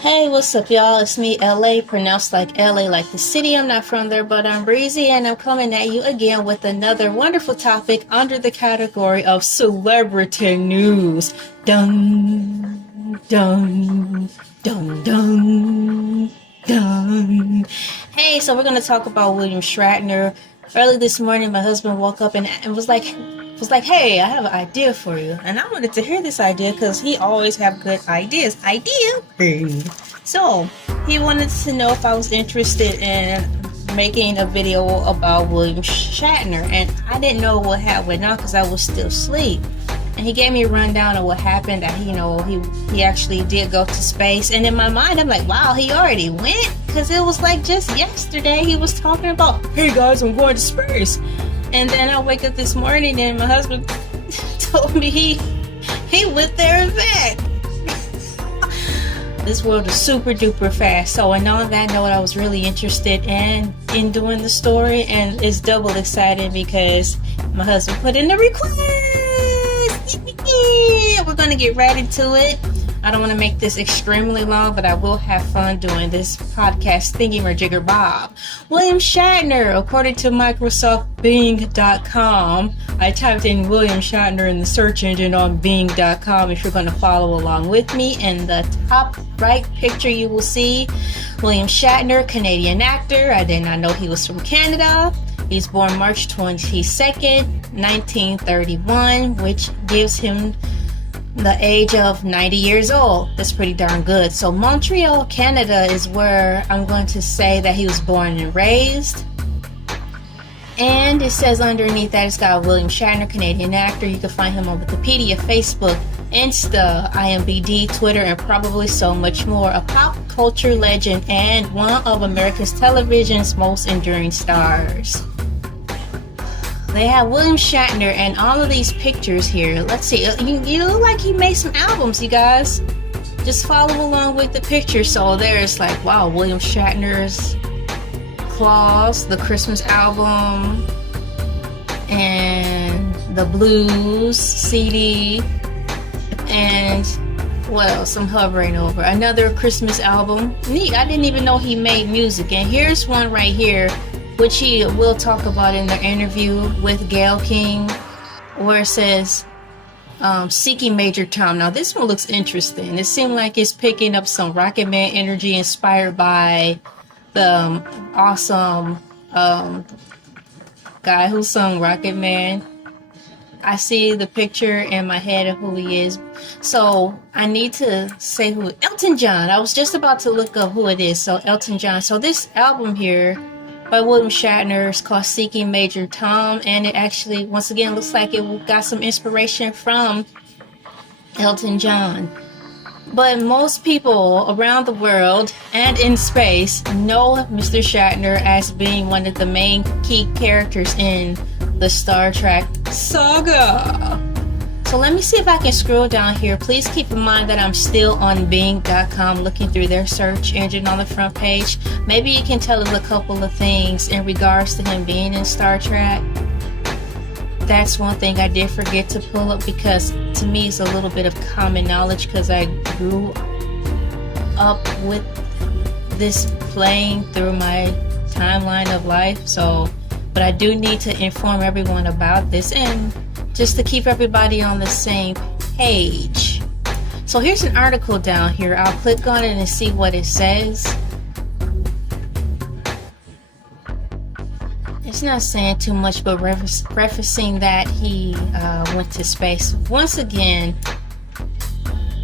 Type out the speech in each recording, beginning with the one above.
Hey, what's up, y'all? It's me, LA, pronounced like LA, like the city. I'm not from there, but I'm breezy, and I'm coming at you again with another wonderful topic under the category of celebrity news. Dun, dun, dun, dun, dun. Hey, so we're going to talk about William Shatner. Early this morning, my husband woke up and was like, hey, I have an idea for you. And I wanted to hear this idea because he always have good ideas. So he wanted to know if I was interested in making a video about William Shatner. And I didn't know what happened now because I was still asleep. And he gave me a rundown of what happened, that he actually did go to space. And in my mind, I'm like, wow, he already went? Because it was like just yesterday he was talking about, hey guys, I'm going to space. And then I wake up this morning and my husband told me he went there and back. This world is super duper fast. So, and on that note, I was really interested in doing the story, and it's double excited because my husband put in the request. We're going to get right into it. I don't want to make this extremely long, but I will have fun doing this podcast thingy-majigger bob. William Shatner, according to Microsoft Bing.com. I typed in William Shatner in the search engine on Bing.com if you're going to follow along with me. In the top right picture you will see William Shatner, Canadian actor. I did not know he was from Canada. He's born March 22nd, 1931, which gives him the age of 90 years old. That's pretty darn good. So Montreal, Canada is where I'm going to say that he was born and raised. And it says underneath that it's got William Shatner, Canadian actor. You can find him on Wikipedia, Facebook, Insta, IMDb, Twitter, and probably so much more. A pop culture legend and one of America's television's most enduring stars. They have William Shatner and all of these pictures here. Let's see. You look like he made some albums, you guys. Just follow along with the picture. So there's like, wow, William Shatner's Claus, the Christmas album, and the Blues CD, and what else? I'm hovering over. Another Christmas album. Neat. I didn't even know he made music. And here's one right here, which he will talk about in the interview with Gayle King, where it says, Seeking Major Tom. Now this one looks interesting. It seemed like it's picking up some Rocket Man energy inspired by the awesome guy who sung Rocket Man. I see the picture in my head of who he is. So I need to say who. Elton John. I was just about to look up who it is. So Elton John. So this album here by William Shatner is called Seeking Major Tom, and it actually, once again, looks like it got some inspiration from Elton John. But most people around the world and in space know Mr. Shatner as being one of the main key characters in the Star Trek saga. So let me see if I can scroll down here. Please keep in mind that I'm still on Bing.com looking through their search engine on the front page. Maybe you can tell us a couple of things in regards to him being in Star Trek. That's one thing I did forget to pull up because to me it's a little bit of common knowledge because I grew up with this playing through my timeline of life. So, but I do need to inform everyone about this and just to keep everybody on the same page. So here's an article down here. I'll click on it and see what it says. It's not saying too much, but referencing that he went to space. Once again,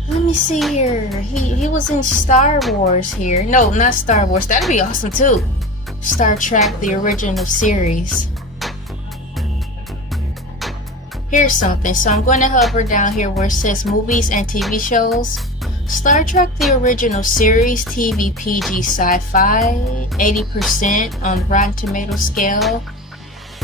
let me see here. He was in Star Wars here. No, not Star Wars. That'd be awesome too. Star Trek, the original series. Here's something. So I'm going to hover down here where it says movies and TV shows. Star Trek, the original series, TV, PG, sci-fi, 80% on the Rotten Tomato scale.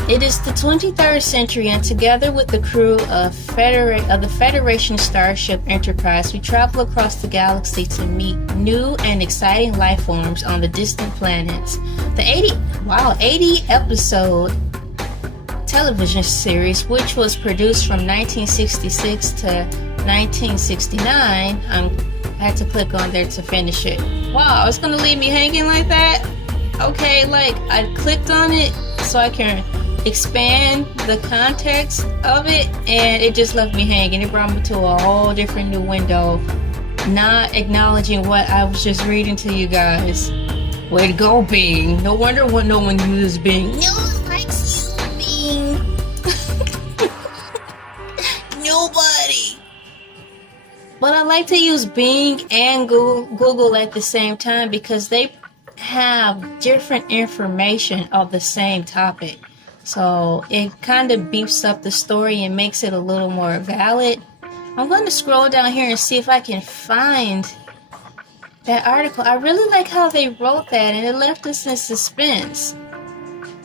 It is the 23rd century, and together with the crew of the Federation Starship Enterprise, we travel across the galaxy to meet new and exciting life forms on the distant planets. The 80 episode television series, which was produced from 1966 to 1969, I had to click on there to finish it. Wow, it's gonna leave me hanging like that? Okay, like I clicked on it so I can expand the context of it, and it just left me hanging. It brought me to a whole different new window, not acknowledging what I was just reading to you guys. Way to go, Bing. No wonder no one uses Bing. No one likes you, Bing. Nobody. But I like to use Bing and Google at the same time because they have different information of the same topic. So it kind of beefs up the story and makes it a little more valid. I'm going to scroll down here and see if I can find that article. I really like how they wrote that, and it left us in suspense.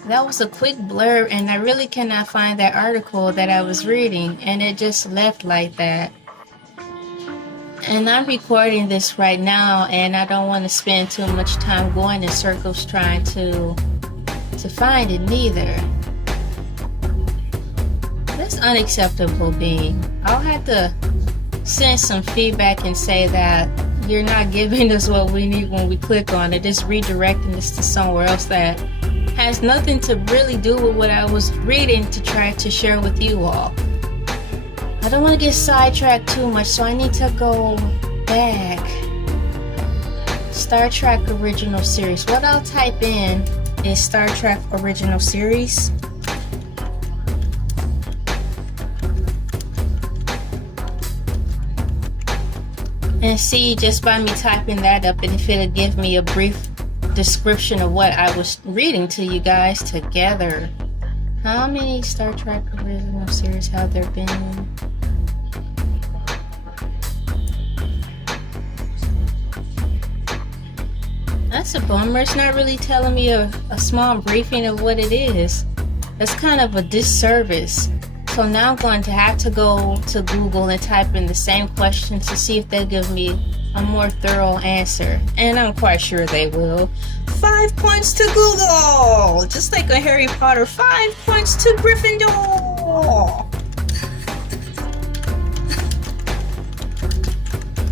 That was a quick blurb, and I really cannot find that article that I was reading, and it just left like that. And I'm recording this right now, and I don't want to spend too much time going in circles trying to find it neither. That's unacceptable, Bing. I'll have to send some feedback and say that you're not giving us what we need when we click on it. It's redirecting us to somewhere else that has nothing to really do with what I was reading to try to share with you all. I don't want to get sidetracked too much, so I need to go back. Star Trek Original Series. What I'll type in is Star Trek Original Series. And see, just by me typing that up, and if it'll give me a brief description of what I was reading to you guys together. How many Star Trek Original Series have there been? That's a bummer. It's not really telling me a small briefing of what it is. That's kind of a disservice. So now I'm going to have to go to Google and type in the same question to see if they'll give me a more thorough answer. And I'm quite sure they will. 5 points to Google! Just like a Harry Potter. 5 points to Gryffindor!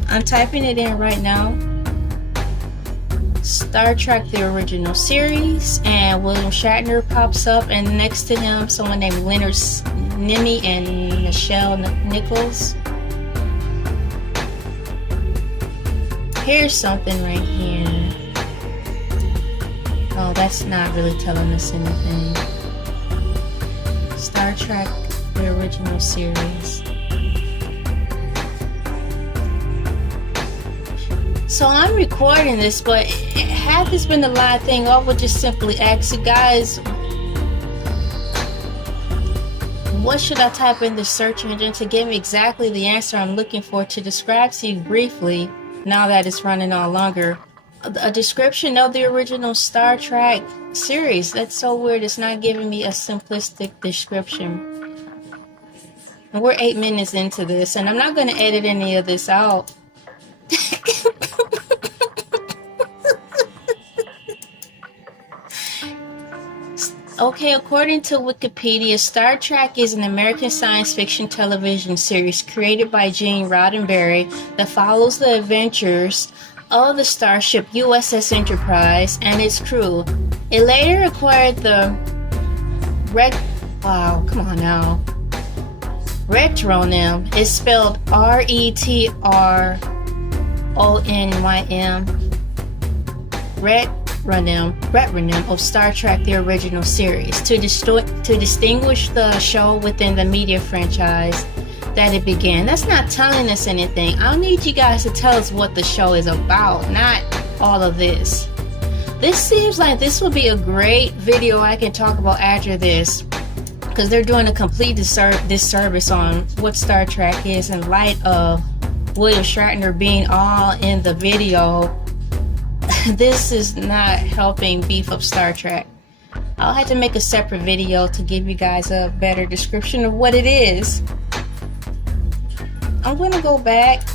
I'm typing it in right now. Star Trek the Original Series, and William Shatner pops up, and next to him someone named Leonard Nimoy and Michelle Nichols. Here's something right here. Oh, that's not really telling us anything. Star Trek the Original Series. So I'm recording this, but had this been a live thing, I would just simply ask you guys, what should I type in the search engine to give me exactly the answer I'm looking for to describe to you briefly, now that it's running on longer, a description of the original Star Trek series. That's so weird. It's not giving me a simplistic description. And we're 8 minutes into this, and I'm not going to edit any of this out. Okay, according to Wikipedia, Star Trek is an American science fiction television series created by Gene Roddenberry that follows the adventures of the starship USS Enterprise and its crew. It later acquired the retronym. It's spelled RETRONYM. Retronym of Star Trek the Original Series to distinguish the show within the media franchise that it began. That's not telling us anything. I'll need you guys to tell us what the show is about, not all of this. This seems like this will be a great video I can talk about after this, because they're doing a complete disservice on what Star Trek is in light of William Shatner being all in the video. This is not helping beef up Star Trek. I'll have to make a separate video to give you guys a better description of what it is. I'm going to go back,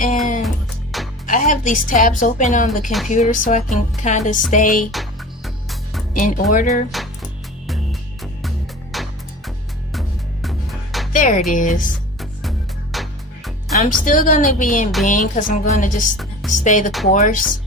and I have these tabs open on the computer so I can kind of stay in order. There it is. I'm still going to be in Bing because I'm going to just stay the course.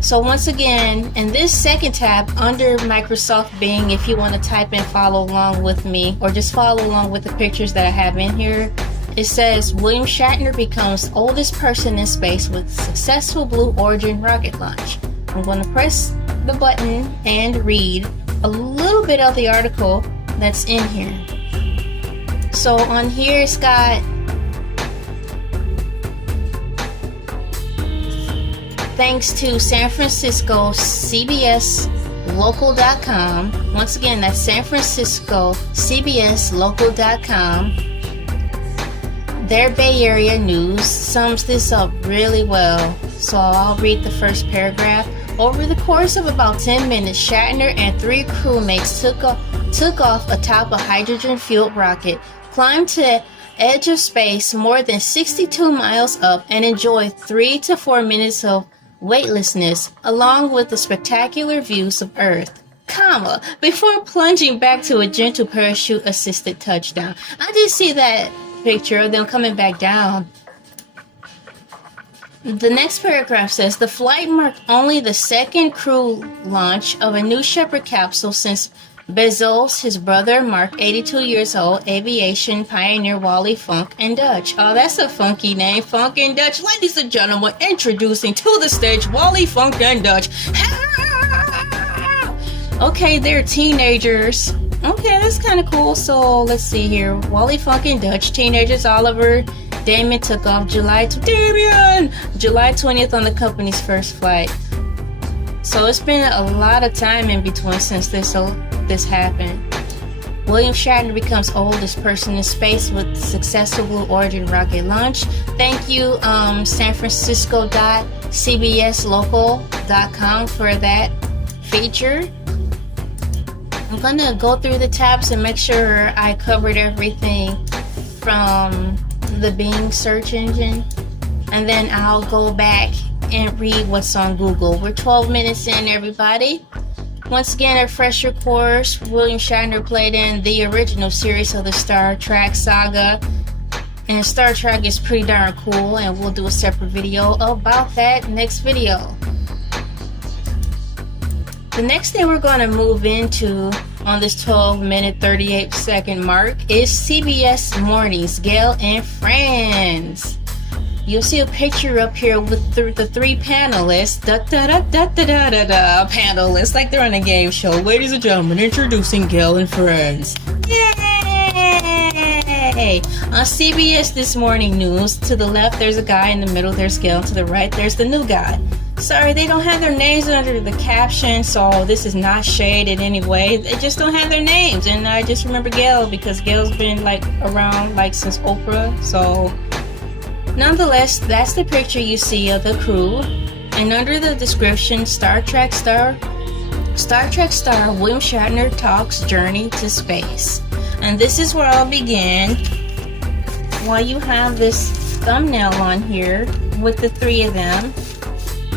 So once again, in this second tab under Microsoft Bing, if you want to type and follow along with me, or just follow along with the pictures that I have in here, it says William Shatner becomes oldest person in space with successful Blue Origin rocket launch. I'm going to press the button and read a little bit of the article that's in here. So on here it's got thanks to San Francisco CBS local.com. Once again, that's San Francisco CBS local.com. Their Bay Area news sums this up really well. So I'll read the first paragraph. Over the course of about 10 minutes, Shatner and 3 crewmates took off atop a hydrogen-fueled rocket, climbed to edge of space more than 62 miles up, and enjoyed 3 to 4 minutes of weightlessness, along with the spectacular views of Earth, before plunging back to a gentle parachute-assisted touchdown. I did see that picture of them coming back down. The next paragraph says, the flight marked only the second crew launch of a New Shepard capsule since Bezos, his brother Mark, 82 years old, aviation pioneer Wally Funk and Dutch. Oh, that's a funky name, Funk and Dutch. Ladies and gentlemen, introducing to the stage Wally Funk and Dutch. Okay, they're teenagers. Okay, that's kind of cool. So let's see here. Wally Funk and Dutch, teenagers. Oliver Damon took off July 20th on the company's first flight. So it's been a lot of time in between since this happened. William Shatner becomes oldest person in space with successful Blue Origin rocket launch. Thank you, San Francisco.cbslocal.com for that feature. I'm gonna go through the tabs and make sure I covered everything from the Bing search engine, and then I'll go back and read what's on Google. We're 12 minutes in, everybody. Once again, a refresher course. William Shatner played in the original series of the Star Trek saga, and Star Trek is pretty darn cool, and we'll do a separate video about that next video. The next thing we're going to move into on this 12-minute 38-second mark is CBS Mornings, Gail and Friends. You'll see a picture up here with the 3 panelists, panelists, like they're on a game show. Ladies and gentlemen, introducing Gail and Friends. Yay! On CBS This Morning News, to the left there's a guy, in the middle there's Gail, to the right there's the new guy. Sorry, they don't have their names under the caption, so this is not shade in any way. They just don't have their names, and I just remember Gail because Gail's been around since Oprah. So nonetheless, that's the picture you see of the crew, and under the description, Star Trek star William Shatner talks journey to space. And this is where I'll begin. While you have this thumbnail on here with the 3 of them,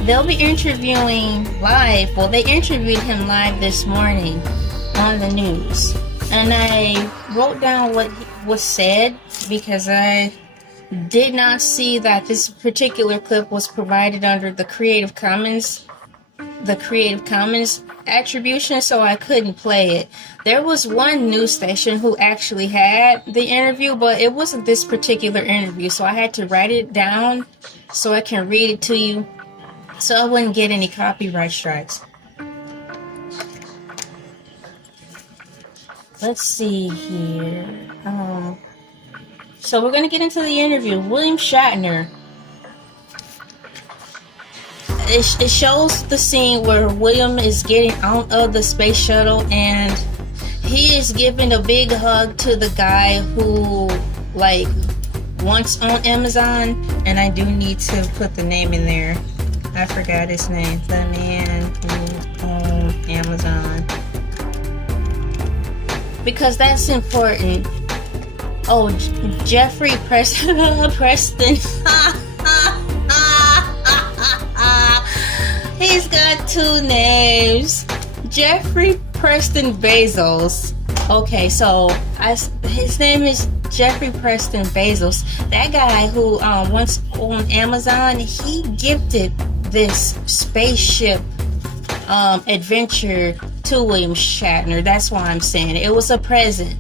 they'll be interviewing live. Well, they interviewed him live this morning on the news. And I wrote down what was said because I did not see that this particular clip was provided under the Creative Commons attribution, so I couldn't play it. There was one news station who actually had the interview, but it wasn't this particular interview, so I had to write it down so I can read it to you, so I wouldn't get any copyright strikes. Let's see here. So we're going to get into the interview. William Shatner. It shows the scene where William is getting out of the space shuttle and he is giving a big hug to the guy who once on Amazon, and I do need to put the name in there. I forgot his name. The man who owned Amazon. Because that's important. Oh, Jeffrey Preston. He's got 2 names. Jeffrey Preston Bezos. Okay, so his name is Jeffrey Preston Bezos, that guy who once owned Amazon, he gifted this spaceship adventure to William Shatner. That's why I'm saying it was a present.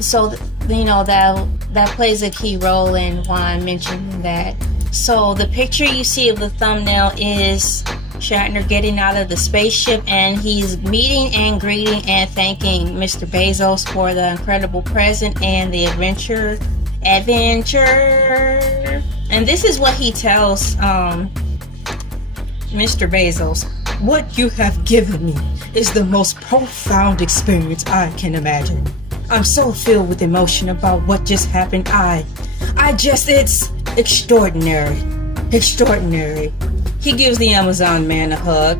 So that plays a key role in why I'm mentioning that. So the picture you see of the thumbnail is Shatner getting out of the spaceship, and he's meeting and greeting and thanking Mr. Bezos for the incredible present and the adventure. And this is what he tells Mr. Bezos. "What you have given me is the most profound experience I can imagine. I'm so filled with emotion about what just happened. It's extraordinary. Extraordinary." He gives the Amazon man a hug.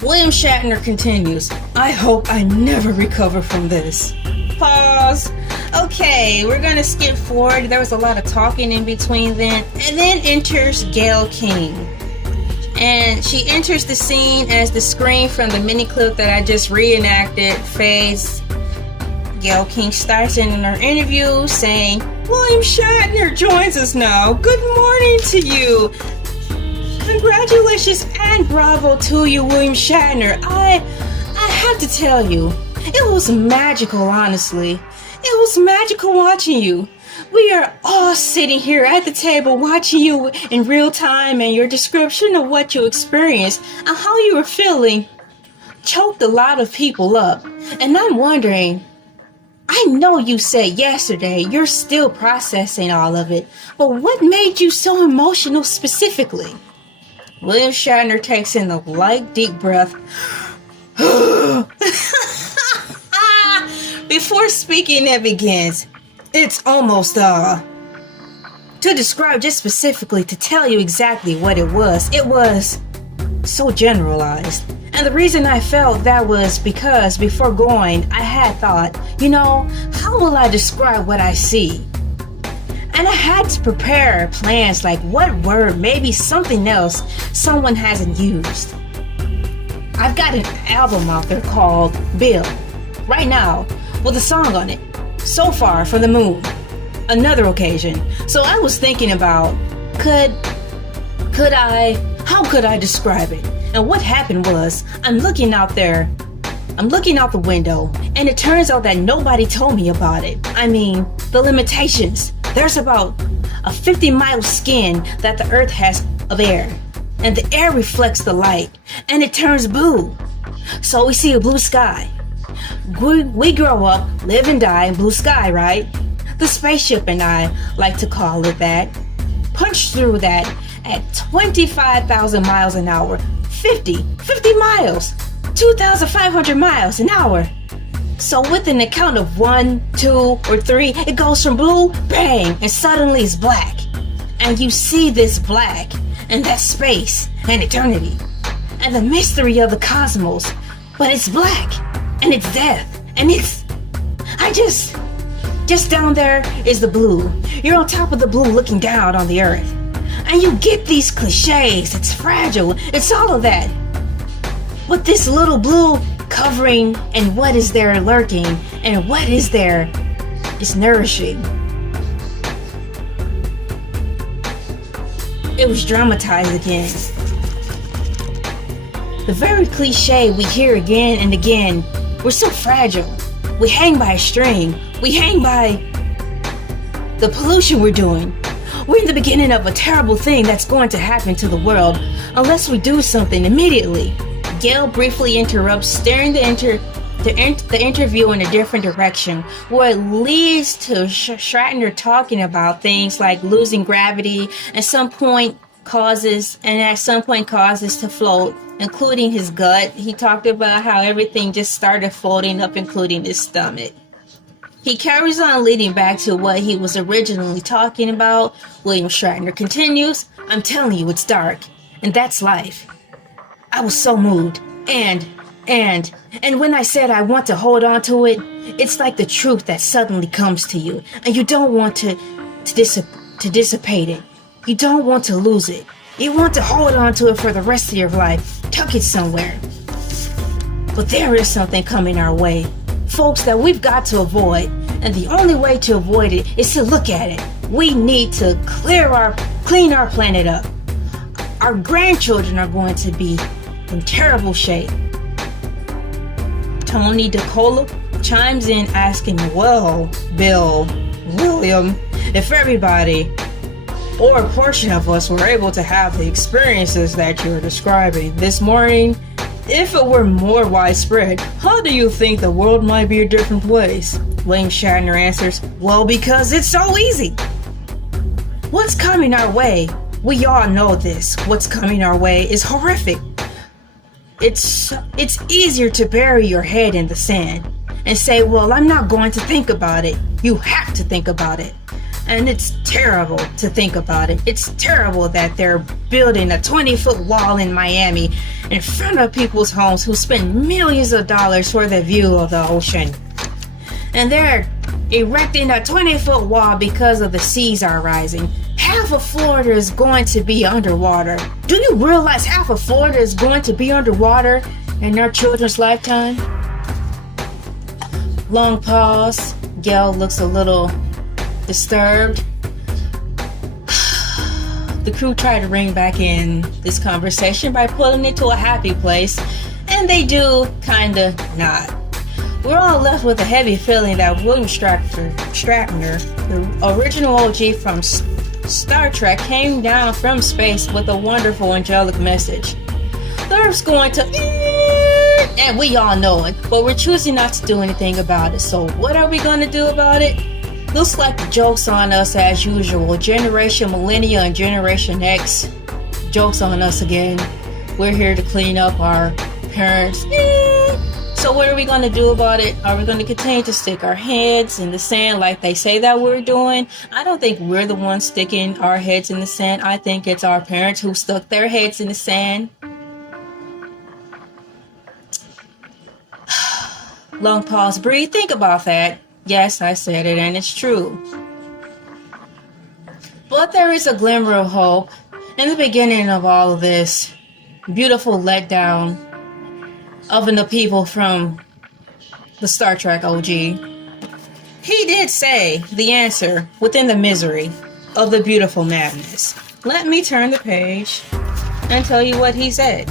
William Shatner continues, "I hope I never recover from this." Pause. Okay, we're gonna skip forward. There was a lot of talking in between then. And then enters Gayle King. And she enters the scene as the screen from the mini clip that I just reenacted fades. Gayle King starts in her interview saying, "William Shatner joins us now. Good morning to you. Congratulations and bravo to you, William Shatner. I have to tell you, it was magical, honestly. It was magical watching you. We are all sitting here at the table watching you in real time, and your description of what you experienced and how you were feeling choked a lot of people up. And I'm wondering, I know you said yesterday you're still processing all of it, but what made you so emotional specifically?" William Shatner takes in a light, deep breath before speaking and begins. "It's almost, to describe just specifically, to tell you exactly what it was so generalized. And the reason I felt that was because before going, I had thought, how will I describe what I see? And I had to prepare plans like what word, maybe something else someone hasn't used. I've got an album out there called Bill, right now, with a song on it, So Far from the Moon, another occasion. So I was thinking about, how could I describe it? And what happened was, I'm looking out the window, and it turns out that nobody told me about it. I mean, the limitations. There's about a 50-mile skin that the earth has of air, and the air reflects the light, and it turns blue. So we see a blue sky. We grow up, live and die in blue sky, right? The spaceship, and I like to call it that, punched through that at 25,000 miles an hour. 50 miles, 2,500 miles an hour. So with an account of 1, 2, or 3, it goes from blue, bang, and suddenly it's black. And you see this black, and that's space, and eternity, and the mystery of the cosmos. But it's black, and it's death, and just down there is the blue. You're on top of the blue looking down on the earth. And you get these cliches, it's fragile, it's all of that. With this little blue covering, and what is there lurking, and what is there is nourishing. It was dramatized again. The very cliche we hear again and again. We're so fragile. We hang by a string. We hang by the pollution we're doing. We're in the beginning of a terrible thing that's going to happen to the world unless we do something immediately. Gayle briefly interrupts, steering the interview in a different direction, where it leads to Shatner talking about things like losing gravity, at some point causes to float, including his gut. He talked about how everything just started floating up, including his stomach. He carries on leading back to what he was originally talking about. William Shatner continues, "I'm telling you, it's dark, and that's life. I was so moved, and when I said I want to hold on to it, it's like the truth that suddenly comes to you, and you don't want to dissipate it. You don't want to lose it. You want to hold on to it for the rest of your life, tuck it somewhere. But there is something coming our way, folks, that we've got to avoid. And the only way to avoid it is to look at it. We need to clean our planet up. Our grandchildren are going to be in terrible shape. Tony DeCola chimes in asking, well, Bill, William, if everybody or a portion of us were able to have the experiences that you're describing this morning, if it were more widespread, how do you think the world might be a different place? William Shatner answers, well, because it's so easy. What's coming our way? We all know this. What's coming our way is horrific. It's easier to bury your head in the sand and say, well, I'm not going to think about it. You have to think about it. And it's terrible to think about it. It's terrible that they're building a 20-foot wall in Miami in front of people's homes who spend millions of dollars for the view of the ocean. And they're erecting a 20-foot wall because of the seas are rising. Half of Florida is going to be underwater. Do you realize half of Florida is going to be underwater in our children's lifetime? Long pause. Gail looks a little disturbed. The crew try to ring back in this conversation by pulling it to a happy place, and they do kinda not. We're all left with a heavy feeling that William Shatner, the original OG from Star Trek, came down from space with a wonderful angelic message. The Earth's going to, and we all know it, but we're choosing not to do anything about it. So what are we going to do about it? Looks like the joke's on us as usual. Generation Millennia and Generation X, joke's on us again. We're here to clean up our parents. So what are we going to do about it? Are we going to continue to stick our heads in the sand like they say that we're doing? I don't think we're the ones sticking our heads in the sand. I think it's our parents who stuck their heads in the sand. Long pause, breathe, think about that. Yes, I said it, and it's true. But there is a glimmer of hope in the beginning of all of this beautiful letdown of the people from the Star Trek OG. He did say the answer within the misery of the beautiful madness. Let me turn the page and tell you what he said.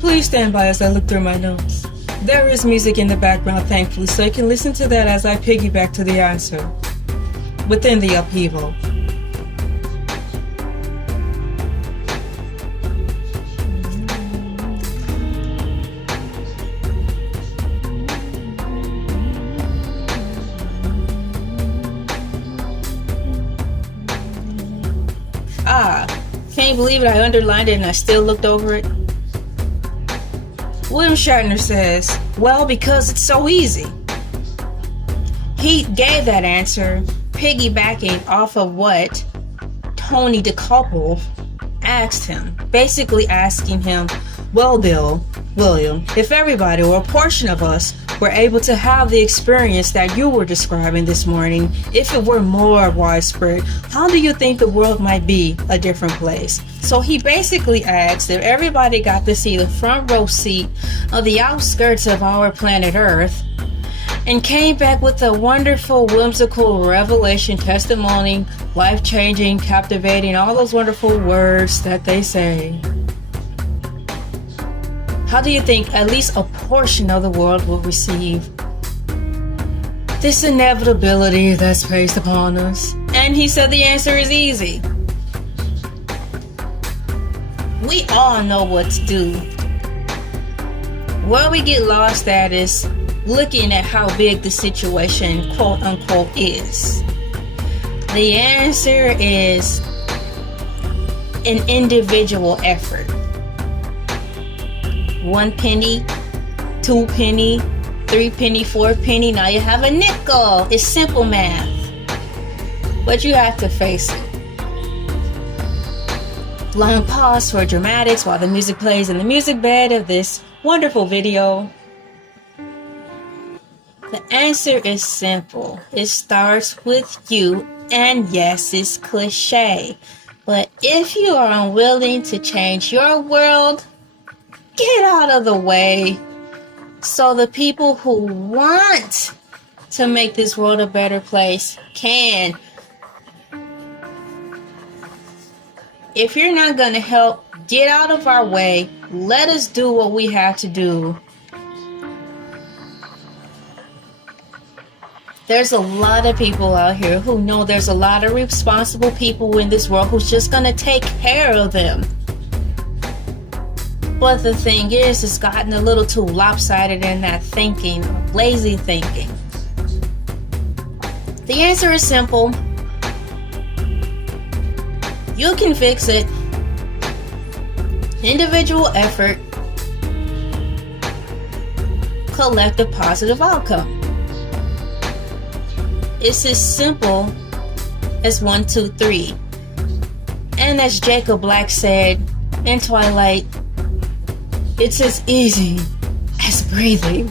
Please stand by as I look through my notes. There is music in the background, thankfully, so you can listen to that as I piggyback to the answer within the upheaval. Can't believe it, I underlined it and I still looked over it. William Shatner says, well, because it's so easy. He gave that answer piggybacking off of what Tony DeCola asked him. Basically asking him, well, Bill, William, if everybody or a portion of us were able to have the experience that you were describing this morning, if it were more widespread, how do you think the world might be a different place? So he basically asked if everybody got to see the front row seat of the outskirts of our planet Earth and came back with a wonderful, whimsical revelation, testimony, life-changing, captivating, all those wonderful words that they say. How do you think at least a portion of the world will receive this inevitability that's placed upon us? And he said the answer is easy. We all know what to do. Where we get lost at is looking at how big the situation, quote unquote, is. The answer is an individual effort. 1 penny, 2 penny, 3 penny, 4 penny. Now you have a nickel. It's simple math. But you have to face it. Long pause for dramatics while the music plays in the music bed of this wonderful video. The answer is simple. It starts with you, and yes, it's cliche. But if you are unwilling to change your world, get out of the way so the people who want to make this world a better place can. If you're not going to help, get out of our way. Let us do what we have to do. There's a lot of people out here who know there's a lot of responsible people in this world who's just going to take care of them. But the thing is, it's gotten a little too lopsided in that thinking, lazy thinking. The answer is simple. You can fix it. Individual effort, collective positive outcome. It's as simple as 1, 2, 3. And as Jacob Black said in Twilight, it's as easy as breathing.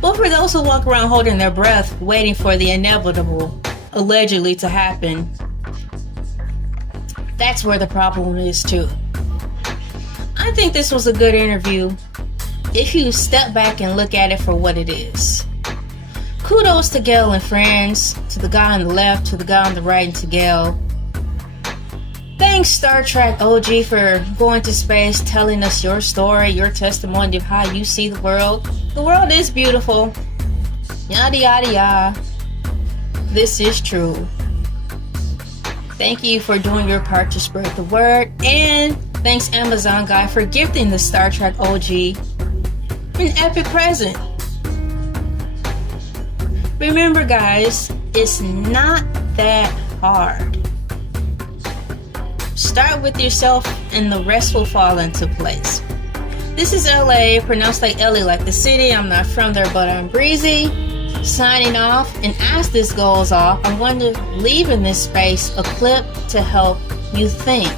But for those who walk around holding their breath, waiting for the inevitable, allegedly, to happen, that's where the problem is too. I think this was a good interview if you step back and look at it for what it is. Kudos to Gail and friends, to the guy on the left, to the guy on the right, and to Gail. Thanks Star Trek OG for going to space, telling us your story, your testimony of how you see the world. The world is beautiful. Yada yada yada. This is true. Thank you for doing your part to spread the word. And thanks Amazon guy for gifting the Star Trek OG an epic present. Remember guys, it's not that hard. Start with yourself and the rest will fall into place. This is LA, pronounced like LA like the city. I'm not from there, but I'm breezy. Signing off, and as this goes off, I'm going to leave in this space a clip to help you think.